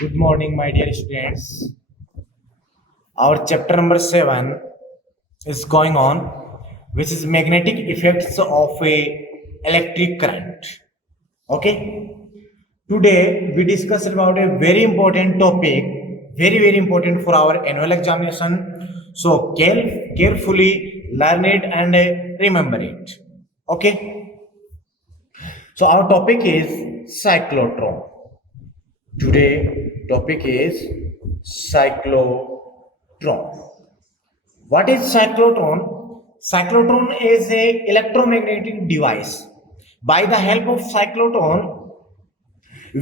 Good morning, my dear students. Our chapter number 7 is going on, which is magnetic effects of a electric current. Okay. Today we discussed about a very important topic, very important for our annual examination. So carefully learn it and remember it. Okay. So our topic is cyclotron. Today topic is cyclotron. What is cyclotron? Cyclotron is a electromagnetic device. By the help of cyclotron,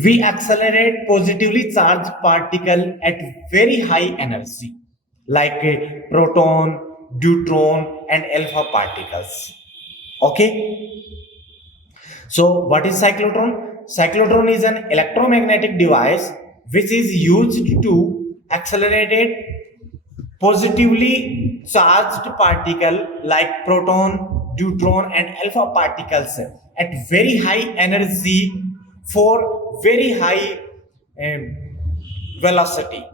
we accelerate positively charged particle at very high energy, like a proton, deuteron, and alpha particles. Okay. So, what is cyclotron? Cyclotron is an electromagnetic device which is used to accelerate positively charged particle like proton, deuteron, and alpha particles at very high energy for very high um, velocity.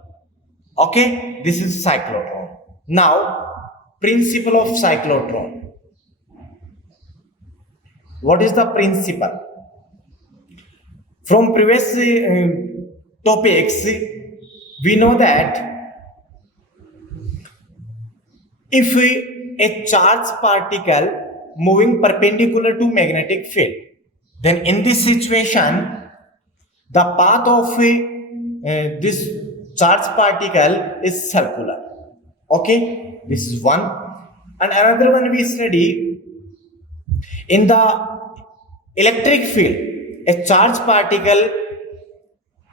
Okay, this is cyclotron. Now, principle of cyclotron. What is the principle? From previous topics, we know that if a charged particle moving perpendicular to magnetic field, then in this situation, the path of this charged particle is circular. Okay, this is one. And another one we study in the electric field, a charged particle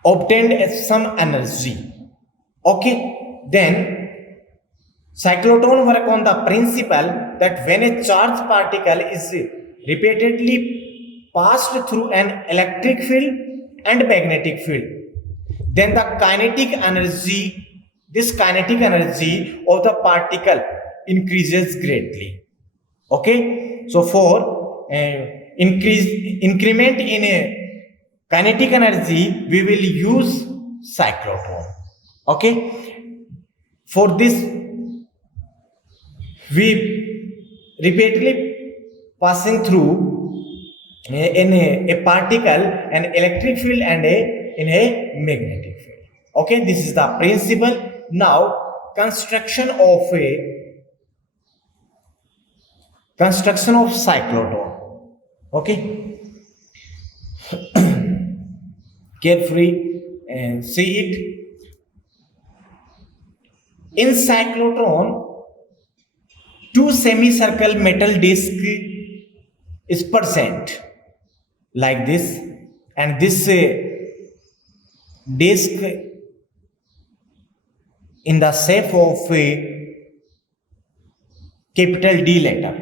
obtained some energy. Okay, then cyclotron work on the principle that when a charged particle is repeatedly passed through an electric field and magnetic field, then the kinetic energy, this kinetic energy of the particle increases greatly. Okay, so for increment in a kinetic energy, we will use cyclotron. Okay, for this we repeatedly passing through in a particle, an electric field and in a magnetic field. Okay, this is the principle. Now, construction of cyclotron. Okay, carefully see it. In cyclotron, two semicircle metal disc is present like this, and this disc in the shape of a capital D letter.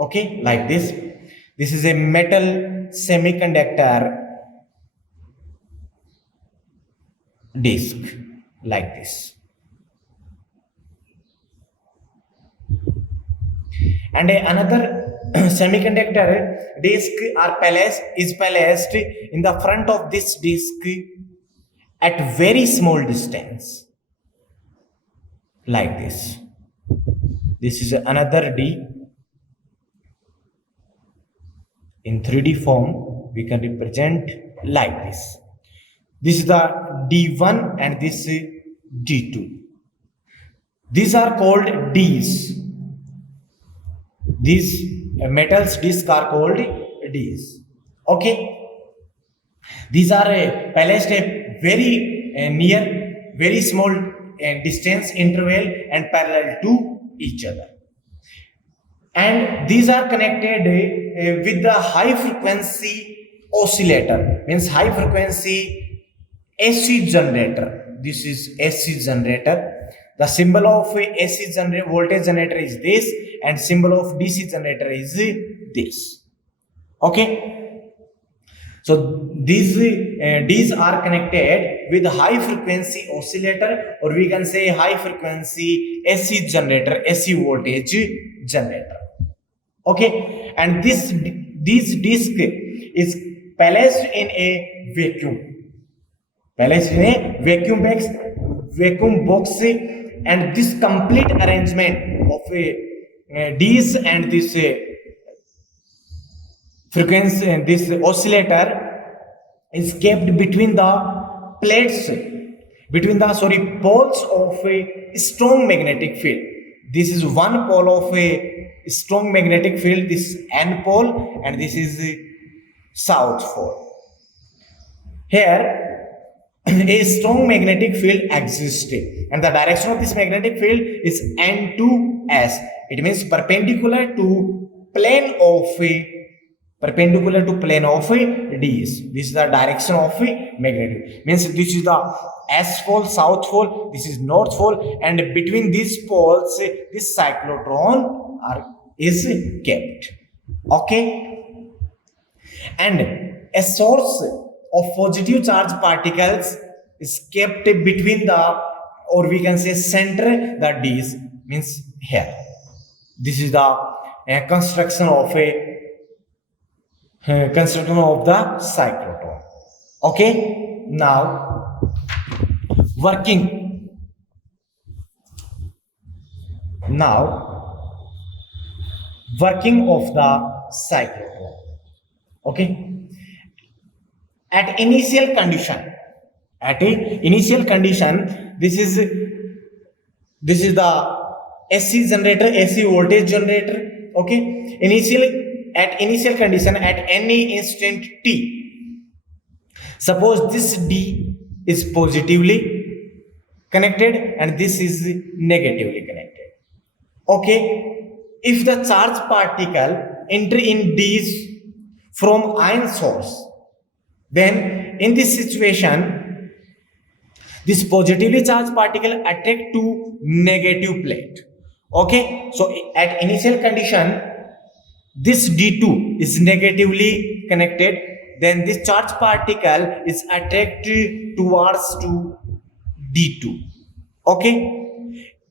Okay, like this. This is a metal semiconductor disc like this. And another semiconductor disc is placed in the front of this disc at very small distance like this. This is another D. In 3D form, we can represent like this. This is the D1 and this is D2. These are called Ds. These metals discs are called Ds. Okay. These are placed a very near, very small distance interval and parallel to each other. And these are connected with the high frequency oscillator, means high frequency AC generator. This is AC generator. The symbol of AC voltage generator is this, and symbol of DC generator is this. Okay. So these are connected with high frequency oscillator, or we can say high frequency AC generator, AC voltage generator. Okay, and this disc is placed in a vacuum. पहले इसने vacuum box and this complete arrangement of D's and this frequency and this oscillator is kept between the plates, between the poles of a strong magnetic field. This is one pole of a strong magnetic field, this N pole, and this is the south pole. Here a strong magnetic field exists and the direction of this magnetic field is N2S. It means perpendicular to plane of Ds. This is the direction of magnetic. Means this is the S pole, south pole, this is north pole, and between these poles this cyclotron is kept. Okay, and a source of positive charge particles is kept between the, or we can say center, the D's, means here. This is the construction of the cyclotron. Okay, now working of the cyclotron. Okay, at initial condition, this is the AC generator, AC voltage generator. Okay, at initial condition, at any instant t, suppose this D is positively connected and this is negatively connected. Okay, if the charge particle enter in D's from ion source, then in this situation this positively charged particle attract to negative plate. Okay, so at initial condition this D2 is negatively connected, then this charged particle is attracted towards to D2. Okay,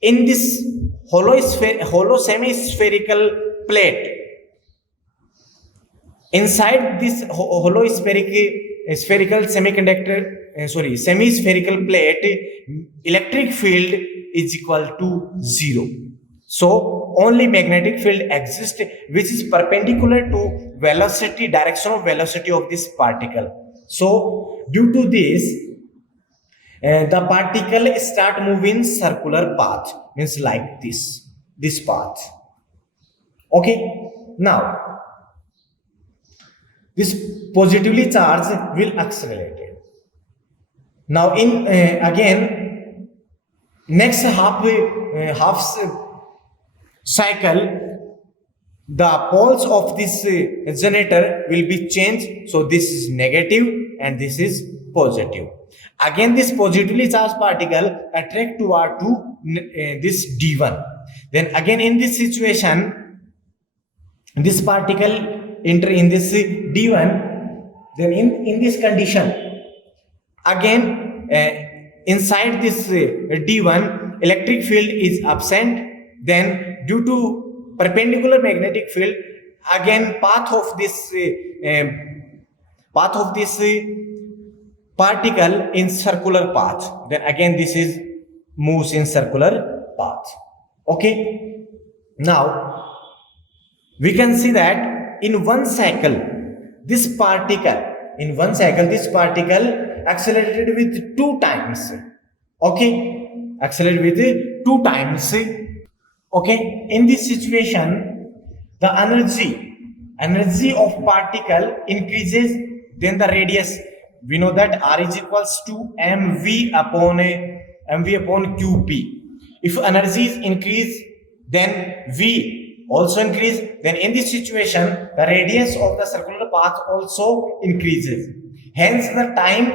in this hollow semi-spherical plate, inside this hollow spherical semi-spherical plate, electric field is equal to 0. So only magnetic field exists which is perpendicular to direction of velocity of this particle. So due to this, the particle start moving circular path, means like this path. Okay, now this positively charged will accelerate. Now in again next half cycle, the poles of this generator will be changed. So this is negative and this is positive. Again this positively charged particle attract toward to this D1. Then again in this situation, this particle enter in this D1. Then in this condition, again inside this D1 electric field is absent. Then due to perpendicular magnetic field, again path of this particle in circular path. Then again this is moves in circular path. Okay, now we can see that in one cycle this particle accelerated with 2 times. Okay, accelerated with 2 times. Okay, in this situation the energy of particle increases, then the radius, we know that R is equals to mv upon qp. If energy is increased, then v also increase. Then in this situation the radius of the circular path also increases, hence the time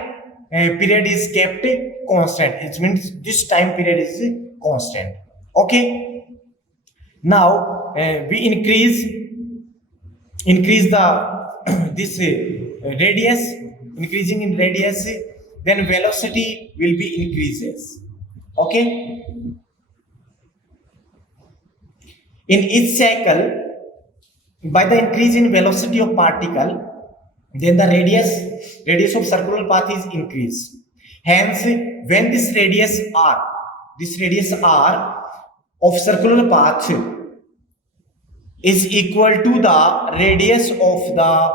period is kept constant. It means this time period is constant. Okay, now we increase the this radius, increasing in radius, then velocity will be increases. Okay, in each cycle, by the increase in velocity of particle, then the radius of circular path is increased. Hence, when this radius r of circular path is equal to the radius of the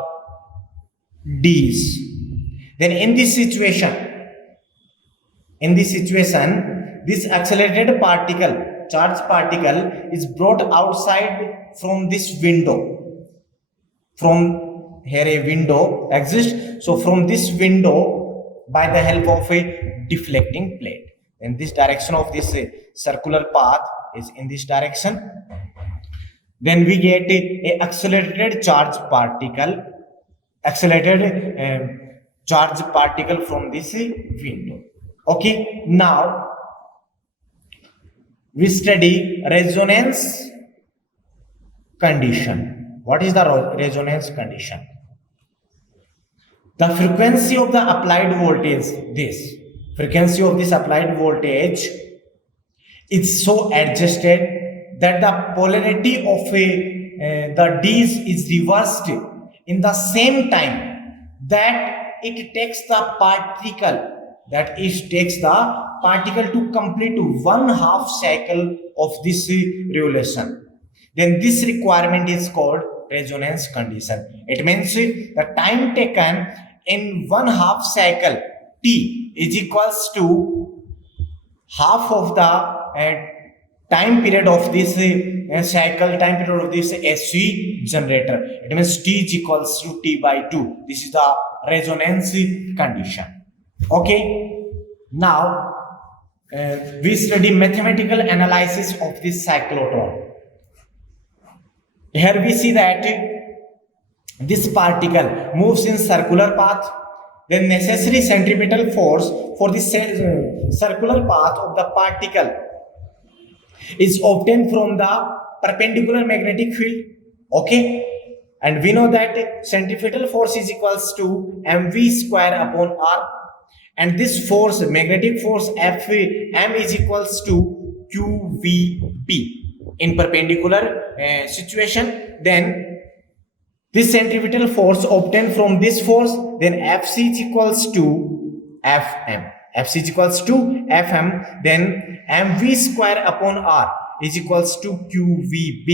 D's, then in this situation, this accelerated charged particle is brought outside from this window. From here a window exists, so from this window, by the help of a deflecting plate, in this direction of this circular path is in this direction, then we get a accelerated charged particle from this window. Okay, now we study resonance condition. What is the resonance condition? The frequency of the applied voltage, is so adjusted that the polarity of the D's is reversed in the same time that it takes the particle to complete 1/2 cycle of this revolution. Then this requirement is called resonance condition. It means the time taken in 1/2 cycle t is equals to half of the time period of this time period of this SC generator. It means t is equals to t by 2. This is the resonance condition. Okay, now we study mathematical analysis of this cyclotron. Here we see that this particle moves in circular path. The necessary centripetal force for the circular path of the particle is obtained from the perpendicular magnetic field. Okay, and we know that centripetal force is equals to mv square upon r, and this force, magnetic force m is equals to qvb in perpendicular situation. Then this centripetal force obtained from this force, then Fc is equals to Fm. Then mv square upon r is equals to qvb.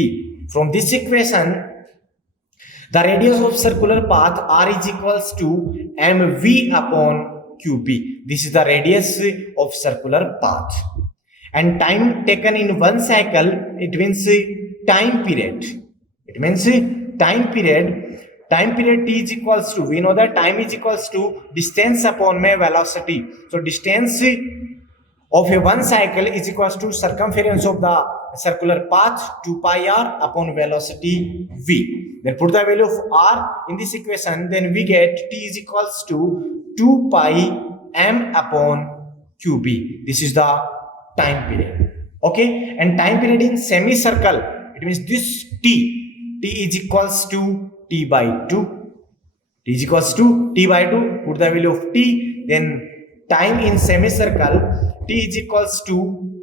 From this equation, the radius of circular path r is equals to mv upon qb. This is the radius of circular path. And time taken in one cycle, it means time period. Time period t is equals to, we know that time is equals to distance upon my velocity. So distance of a one cycle is equals to circumference of the circular path 2 pi r upon velocity v. Then put the value of r in this equation, then we get t is equals to 2 pi m upon qb. This is the time period. Okay, and time period in semicircle, it means this t is equals to t by 2. Put the value of t, then time in semicircle, t is equals to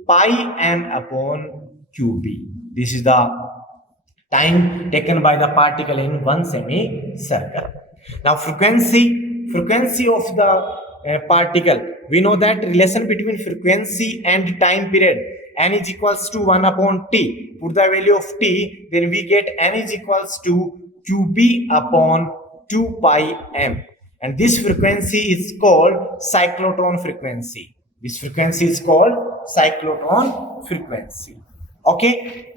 pi m upon qb. This is the time taken by the particle in one semicircle. Now frequency of the particle, we know that relation between frequency and time period, n is equals to 1 upon t. Put the value of t, then we get n is equals to qb upon 2 pi m. And this frequency is called cyclotron frequency. Okay.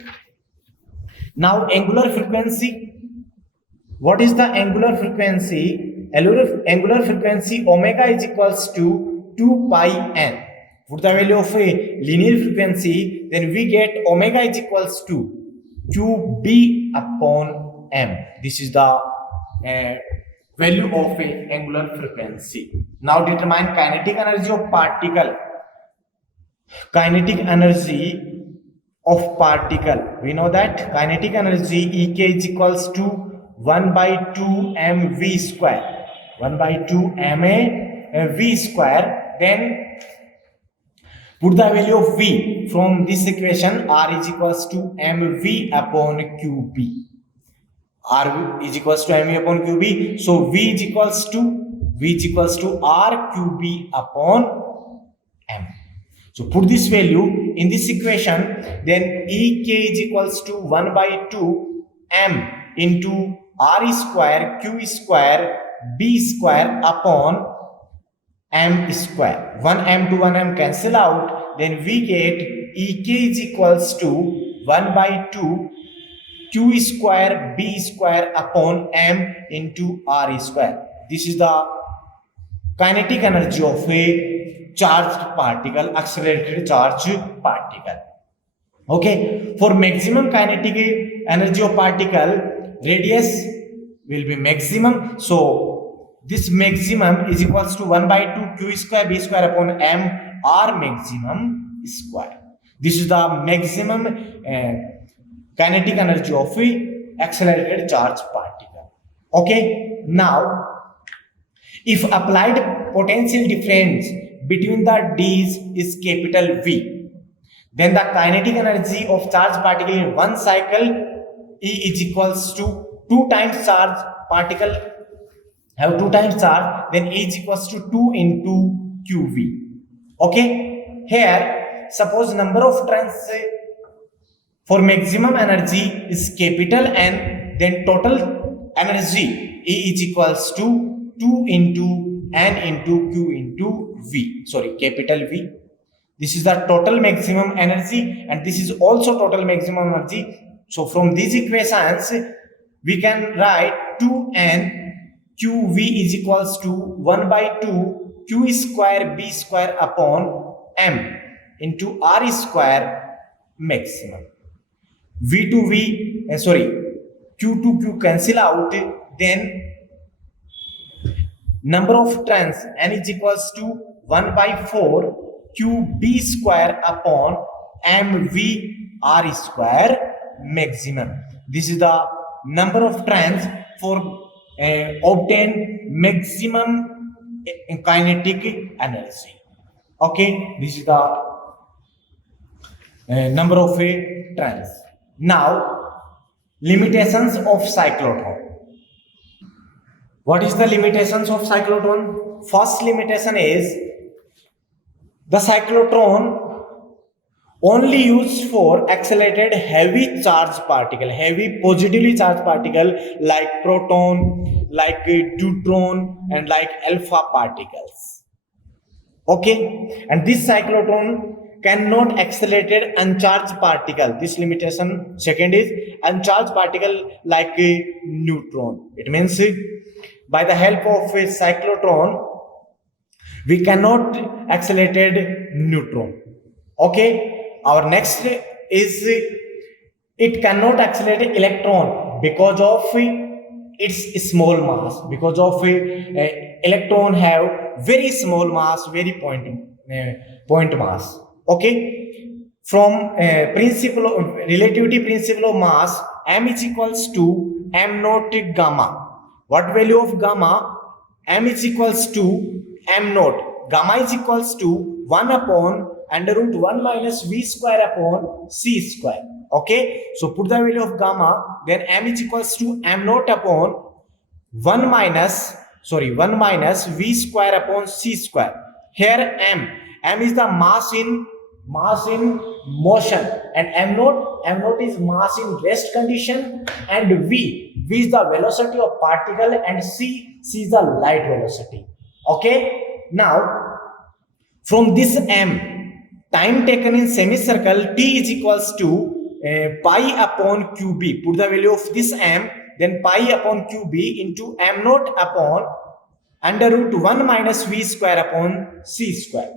Now angular frequency. What is the angular frequency? Angular frequency omega is equals to 2 pi n. Put the value of a linear frequency, then we get omega is equals to qb upon m. This is the value of a angular frequency. Now determine kinetic energy of particle. We know that kinetic energy Ek is equals to 1 by 2 mv square. 1 by 2 ma v square. Then put the value of v from this equation, r is equals to mv upon qb. R is equals to mv upon qb. So v is equals to V is equals to R QB upon M. So put this value in this equation, then EK is equals to 1 by 2 M into R square Q square B square upon M square. 1M to 1M cancel out, then we get EK is equals to 1 by 2 Q square B square upon M into R square. This is the kinetic energy of a charged particle, accelerated charged particle. Okay, for maximum kinetic energy of particle, radius will be maximum. So this maximum is equals to 1 by 2 Q square B square upon M R maximum square. This is the maximum kinetic energy of a accelerated charged particle. Okay, now if applied potential difference between the D's is capital V, then the kinetic energy of charged particle in one cycle E is equals to 2 times charge particle have 2 times charge, then E is equals to 2 into QV. Okay, here suppose number of turns for maximum energy is capital N, then total energy E is equals to 2 into N into Q into V. Sorry, capital V. This is the total maximum energy and this is also total maximum energy. So from these equations, we can write 2N QV is equals to 1 by 2 Q square B square upon M into R square maximum. V to V, Q to Q cancel out, then number of turns N is equals to 1 by 4 QB square upon MV R square maximum. This is the number of turns for obtain maximum kinetic energy. Okay, this is the number of turns. Now, limitations of cyclotron. What is the limitations of cyclotron? First limitation is the cyclotron only used for accelerated heavy charged particle, heavy positively charged particle like proton, like deuteron and like alpha particles. Okay, and this cyclotron cannot accelerated uncharged particle. This limitation. Second is uncharged particle like a neutron. It means by the help of a cyclotron we cannot accelerated neutron. Okay, our next is it cannot accelerate electron because of its small mass, because of electron have very small mass, very point mass. Okay, from principle of relativity principle of mass, m is equals to m naught gamma. What value of gamma? M is equals to m naught. Gamma is equals to 1 upon under root 1 minus v square upon c square. Okay, so put the value of gamma, then m is equals to m naught upon 1 minus v square upon c square. Here m is the mass in motion, and m naught is mass in rest condition, and v is the velocity of particle, and c is the light velocity. Okay, now from this m, time taken in semicircle t is equals to pi upon qb. Put the value of this m, then pi upon qb into m naught upon under root 1 minus v square upon c square.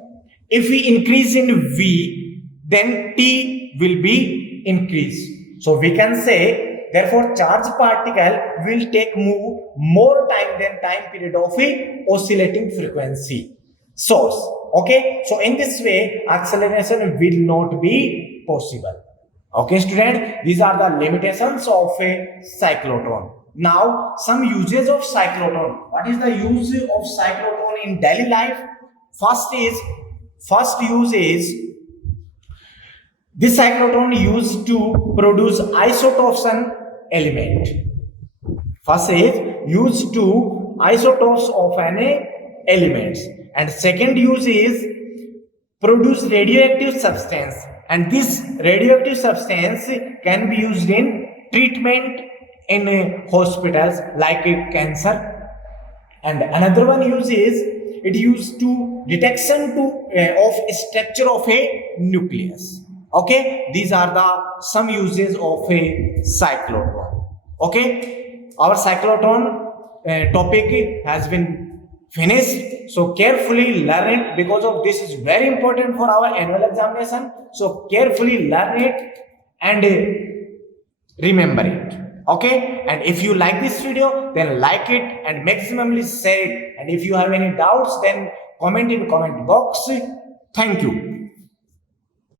If we increase in v, then t will be increased. So we can say, therefore, charged particle will take more time than time period of a oscillating frequency source. Okay, so in this way, acceleration will not be possible. Okay, student, these are the limitations of a cyclotron. Now, some uses of cyclotron. What is the use of cyclotron in daily life? First use is this cyclotron used to produce isotopes element. First is used to isotopes of an elements. And second use is produce radioactive substance, and this radioactive substance can be used in treatment in hospitals like cancer. And another one use is it used to detection to of structure of a nucleus. Okay, these are the some uses of a cyclotron. Okay, our cyclotron topic has been finished. So carefully learn it, because of this is very important for our annual examination. So carefully learn it and remember it. Okay, and if you like this video, then like it and maximally share it. And if you have any doubts, then comment in comment box. Thank you.